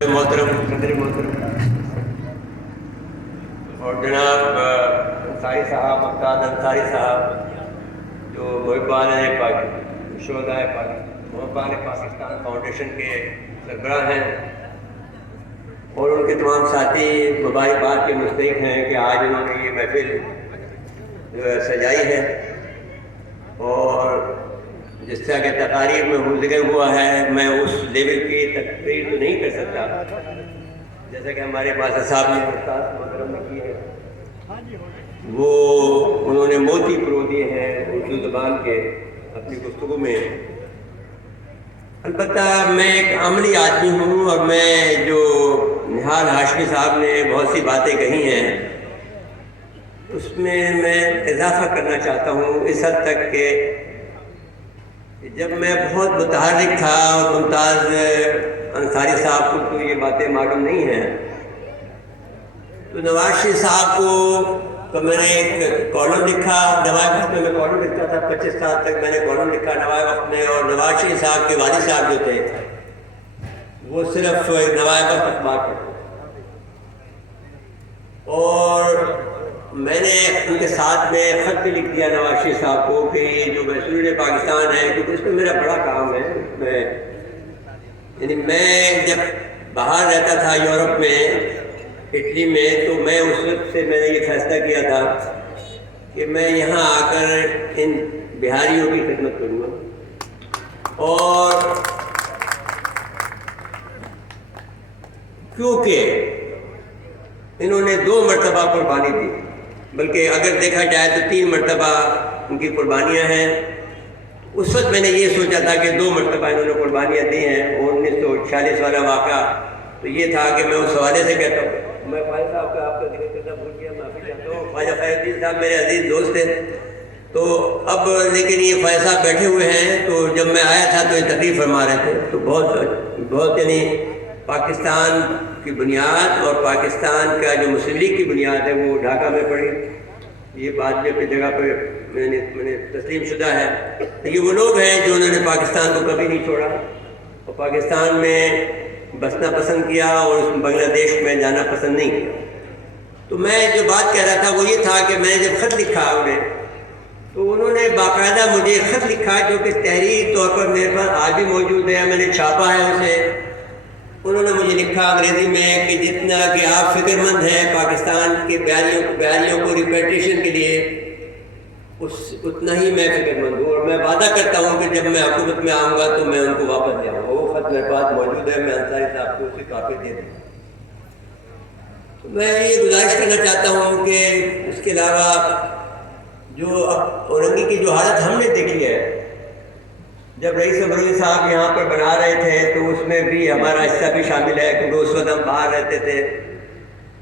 محترم صدر محترم اور جناب انصاری صاحب مقداد انصاری صاحب جو محبان پاکستان فاؤنڈیشن کے سربراہ ہیں، اور ان کے تمام ساتھی مبارکباد کے مستحق ہیں کہ آج انہوں نے یہ محفل جو ہے سجائی ہے، اور جس طرح کے تقاریب میں ذکر ہوا ہے میں اس لیول کی تقریر تو نہیں کر سکتا جیسا کہ ہمارے پاس صاحب نے استاد محترم نے کی ہے۔ وہ انہوں نے موتی پرو دیے ہیں اردو زبان کے اپنی گفتگو میں۔ البتہ میں ایک عملی آدمی ہوں، اور میں جو نہال ہاشمی صاحب نے بہت سی باتیں کہی ہیں اس میں اضافہ کرنا چاہتا ہوں، اس حد تک کہ جب میں بہت متحرک تھا اور ممتاز انصاری صاحب کو تو یہ باتیں معلوم نہیں ہیں، تو نواز شریف صاحب کو تو میں نے ایک کالم لکھا نوائے وقت میں کالم لکھتا تھا، 25 سال تک میں نے کالم لکھا نوائے وقت میں، اور نواز شریف صاحب کے والد صاحب جو تھے وہ صرف نوائے وقت اخبار پڑھتے، اور میں نے ان کے ساتھ میں خط بھی لکھ دیا نواز شریف صاحب کو کہ یہ جو محصول پاکستان ہے، کیونکہ اس میں میرا بڑا کام ہے۔ یعنی میں جب باہر رہتا تھا یورپ میں، اٹلی میں، تو میں اس وقت سے میں نے یہ فیصلہ کیا تھا کہ میں یہاں آ کر ان بہاریوں کی خدمت کروں گا، اور کیونکہ انہوں نے 2 مرتبہ قربانی دی، بلکہ اگر دیکھا جائے تو 3 مرتبہ ان کی قربانیاں ہیں۔ اس وقت میں نے یہ سوچا تھا کہ 2 مرتبہ انہوں نے قربانیاں دی ہیں، اور 1946 والا واقعہ تو یہ تھا کہ میں اس حوالے سے کہتا ہوں، میں خواجہ صاحب کا آپ کا ذکر کرنا بھول گیا، معافی چاہتا ہوں، خواجہ خیر الدین صاحب میرے عزیز دوست تھے، تو اب لیکن یہ خواجہ صاحب بیٹھے ہوئے ہیں، تو جب میں آیا تھا تو یہ تقریر فرما رہے تھے، تو بہت یعنی پاکستان کی بنیاد اور پاکستان کا جو مسلم لیگ کی بنیاد ہے وہ ڈھاکہ میں پڑی، یہ بات جو اپنی جگہ پہ میں نے تسلیم شدہ ہے۔ یہ وہ لوگ ہیں جو انہوں نے پاکستان کو کبھی نہیں چھوڑا اور پاکستان میں بسنا پسند کیا، اور اس بنگلہ دیش میں جانا پسند نہیں کیا۔ تو میں جو بات کہہ رہا تھا وہ یہ تھا کہ میں نے جب خط لکھا انہیں، تو انہوں نے باقاعدہ مجھے خط لکھا جو کہ تحریری طور پر میرے پاس آج بھی موجود ہے، میں نے چھاپا ہے اسے۔ انہوں نے مجھے لکھا انگریزی میں کہ جتنا کہ آپ فکر مند ہیں پاکستان کے بیاریوں کو ریپیٹیشن کے لیے، اتنا ہی میں فکر مند ہوں، اور میں وعدہ کرتا ہوں کہ جب میں حکومت میں آؤں گا تو میں ان کو واپس لے آؤں گا۔ وہ خط میرے پاس موجود ہے، میں انصاری صاحب کو اسے کاپی دے دوں۔ تو میں یہ گزارش کرنا چاہتا ہوں کہ اس کے علاوہ جو اب اورنگی کی جو حالت ہم نے دیکھی ہے، جب رئیس عمروی صاحب یہاں پر بنا رہے تھے تو اس میں بھی ہمارا حصہ بھی شامل ہے، کیونکہ اس وقت ہم باہر رہتے تھے۔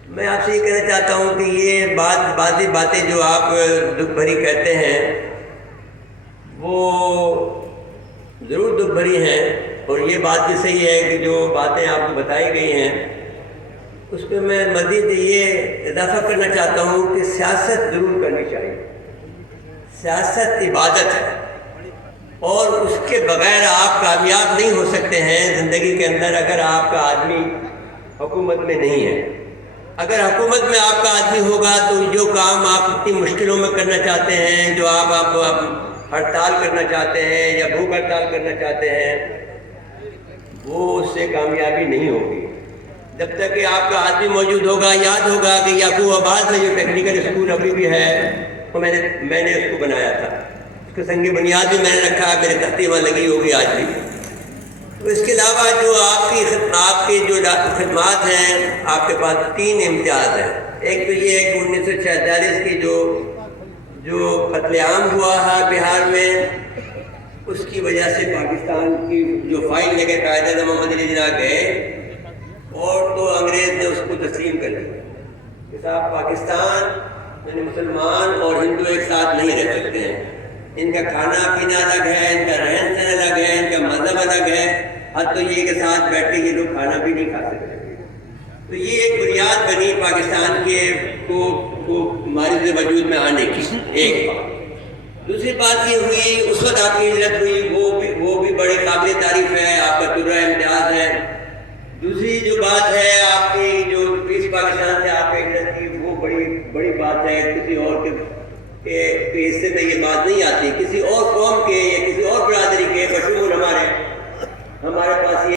میں آپ سے یہ کہنا چاہتا ہوں کہ یہ بعضی باتیں جو آپ دکھ بھری کہتے ہیں وہ ضرور دکھ بھری ہیں، اور یہ بات بھی صحیح ہے کہ جو باتیں آپ کو بتائی گئی ہیں اس پہ میں مزید یہ اضافہ کرنا چاہتا ہوں کہ سیاست ضرور کرنی چاہیے۔ سیاست عبادت ہے، اور اس کے بغیر آپ کامیاب نہیں ہو سکتے ہیں زندگی کے اندر اگر آپ کا آدمی حکومت میں نہیں ہے۔ اگر حکومت میں آپ کا آدمی ہوگا تو جو کام آپ اتنی مشکلوں میں کرنا چاہتے ہیں، جو آپ ہڑتال کرنا چاہتے ہیں یا بھوک ہڑتال کرنا چاہتے ہیں، وہ اس سے کامیابی نہیں ہوگی۔ جب تک کہ آپ کا آدمی موجود ہوگا، یاد ہوگا کہ یعقوب آباد میں جو ٹیکنیکل اسکول ابھی بھی ہے وہ میں نے اس کو بنایا تھا، اس کے سنگ بنیاد بھی میں نے رکھا، میرے تختی وہاں لگی ہوگی آج بھی۔ تو اس کے علاوہ جو آپ کی جو خدمات ہیں، آپ کے پاس 3 امتیاز ہیں۔ ایک تو یہ ہے کہ 1946 کی جو قتل عام ہوا ہے بہار میں، اس کی وجہ سے پاکستان کی جو فائل لے کے قائد اعظم محمد علی جناح گئے، اور تو انگریز نے اس کو تسلیم کر لیا کہ صاحب پاکستان یعنی مسلمان اور ہندو ایک ساتھ نہیں رہ سکتے ہیں، ان کا کھانا پینا الگ ہے، ان کا رہن سہن الگ ہے، ان کا مذہب الگ ہے، حد تو یہ کہ ساتھ بیٹھ کے یہ لوگ کھانا بھی نہیں کھا سکتے۔ تو یہ ایک بنیاد بنی پاکستان کے کو مارز وجود میں آنے کی ایک بات۔ دوسری بات یہ ہوئی اس وقت آپ کی ہجرت ہوئی، وہ بھی بڑے قابل تعریف ہے، آپ کا تجربہ امتیاز ہے۔ دوسری جو بات ہے آپ کی جو پیس پاکستان سے آپ انڈسٹری، وہ بڑی بڑی بات ہے، کسی اور کے حصے میں یہ بات نہیں آتی، کسی اور قوم کے